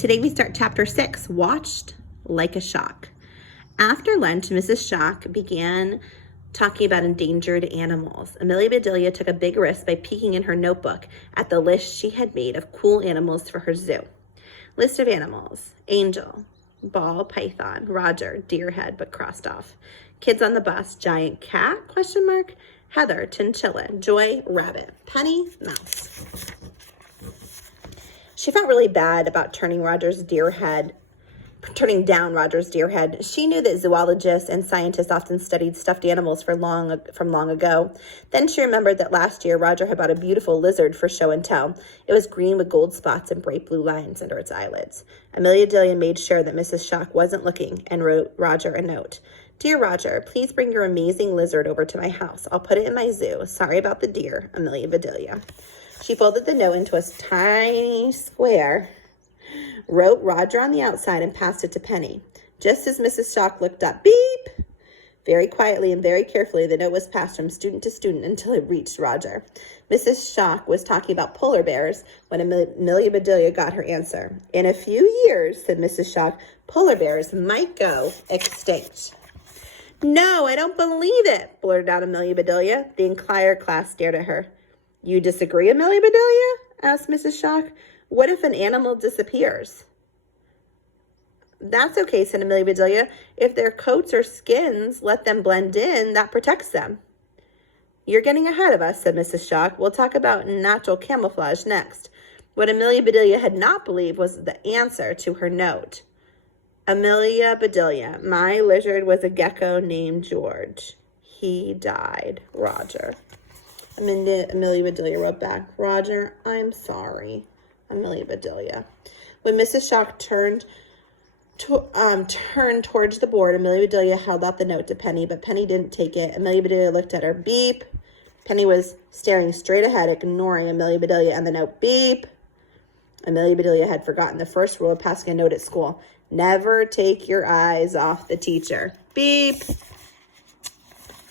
Today we start chapter 6, Watched Like a Shock. After lunch, Mrs. Shock began talking about endangered animals. Amelia Bedelia took a big risk by peeking in her notebook at the list she had made of cool animals for her zoo. List of animals: angel, ball python, Roger, deer head but crossed off. Kids on the bus: giant cat, ? Heather, chinchilla, Joy, rabbit, Penny, mouse. She felt really bad about turning down Roger's deer head. She knew that zoologists and scientists often studied stuffed animals from long ago. Then she remembered that last year Roger had bought a beautiful lizard for show and tell. It was green with gold spots and bright blue lines under its eyelids. Amelia Bedelia made sure that Mrs. Shock wasn't looking and wrote Roger a note. Dear Roger, please bring your amazing lizard over to my house. I'll put it in my zoo. Sorry about the deer, Amelia Bedelia. She folded the note into a tiny square, wrote Roger on the outside, and passed it to Penny. Just as Mrs. Shock looked up, beep! Very quietly and very carefully, the note was passed from student to student until it reached Roger. Mrs. Shock was talking about polar bears when Amelia Bedelia got her answer. In a few years, said Mrs. Shock, polar bears might go extinct. No, I don't believe it, blurted out Amelia Bedelia. The entire class stared at her. You disagree, Amelia Bedelia? Asked Mrs. Shock. What if an animal disappears? That's okay, said Amelia Bedelia. If their coats or skins let them blend in, that protects them. You're getting ahead of us, said Mrs. Shock. We'll talk about natural camouflage next. What Amelia Bedelia had not believed was the answer to her note. Amelia Bedelia, my lizard was a gecko named George. He died. Roger. Amelia Bedelia wrote back, Roger, I'm sorry. Amelia Bedelia. When Mrs. Shock turned towards the board, Amelia Bedelia held out the note to Penny, but Penny didn't take it. Amelia Bedelia looked at her. Beep. Penny was staring straight ahead, ignoring Amelia Bedelia and the note. Beep. Amelia Bedelia had forgotten the first rule of passing a note at school. Never take your eyes off the teacher. Beep.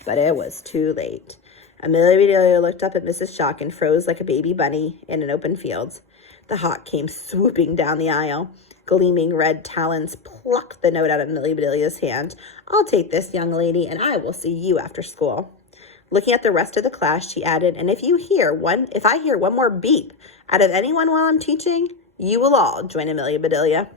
But it was too late. Amelia Bedelia looked up at Mrs. Shock and froze like a baby bunny in an open field. The hawk came swooping down the aisle. Gleaming red talons plucked the note out of Amelia Bedelia's hand. I'll take this, young lady, and I will see you after school. Looking at the rest of the class, she added, and if I hear one more beep out of anyone while I'm teaching, you will all join Amelia Bedelia.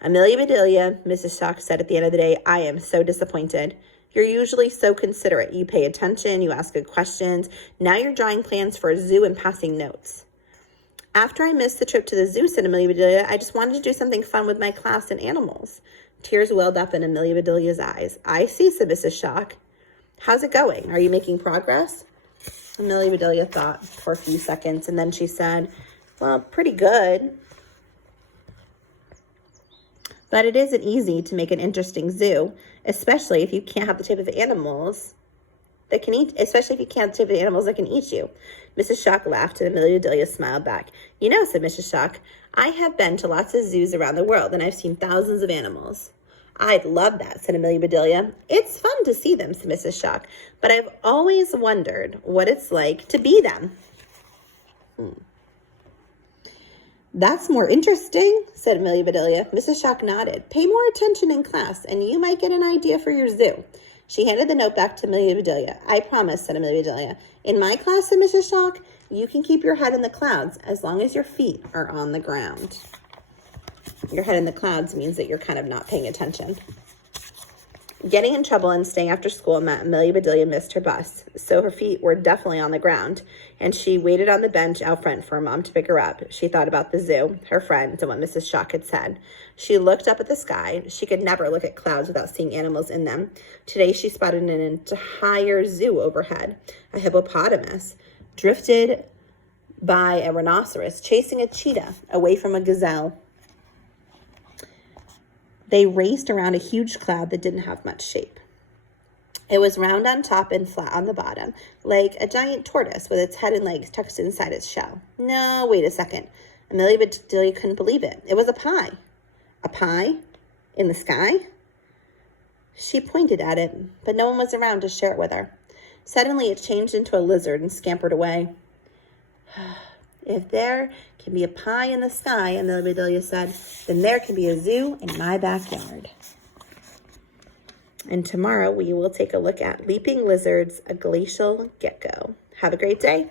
Amelia Bedelia, Mrs. Shock said at the end of the day, I am so disappointed. You're usually so considerate. You pay attention, you ask good questions. Now you're drawing plans for a zoo and passing notes. After I missed the trip to the zoo, said Amelia Bedelia, I just wanted to do something fun with my class and animals. Tears welled up in Amelia Bedelia's eyes. I see, said Mrs. Shock. How's it going? Are you making progress? Amelia Bedelia thought for a few seconds, and then she said, well, pretty good. But it isn't easy to make an interesting zoo, especially if you can't have the type of animals that can eat you. Mrs. Shock laughed and Amelia Bedelia smiled back. You know, said Mrs. Shock, I have been to lots of zoos around the world and I've seen thousands of animals. I'd love that, said Amelia Bedelia. It's fun to see them, said Mrs. Shock, but I've always wondered what it's like to be them. That's more interesting, said Amelia Bedelia. Mrs. Shock nodded. Pay more attention in class, and you might get an idea for your zoo. She handed the note back to Amelia Bedelia. I promise, said Amelia Bedelia. In my class, said Mrs. Shock, you can keep your head in the clouds as long as your feet are on the ground. Your head in the clouds means that you're kind of not paying attention. Getting in trouble and staying after school meant Amelia Bedelia missed her bus, so her feet were definitely on the ground, and she waited on the bench out front for her mom to pick her up. She thought about the zoo, her friends, and what Mrs. Shock had said. She looked up at the sky. She could never look at clouds without seeing animals in them. Today she spotted an entire zoo overhead. A hippopotamus drifted by a rhinoceros, chasing a cheetah away from a gazelle. They raced around a huge cloud that didn't have much shape. It was round on top and flat on the bottom, like a giant tortoise with its head and legs tucked inside its shell. No, wait a second. Amelia Bedelia couldn't believe it. It was a pie. A pie? In the sky? She pointed at it, but no one was around to share it with her. Suddenly, it changed into a lizard and scampered away. If there can be a pie in the sky, Amelia Bedelia said, then there can be a zoo in my backyard. And tomorrow we will take a look at leaping lizards, a glacial gecko. Have a great day.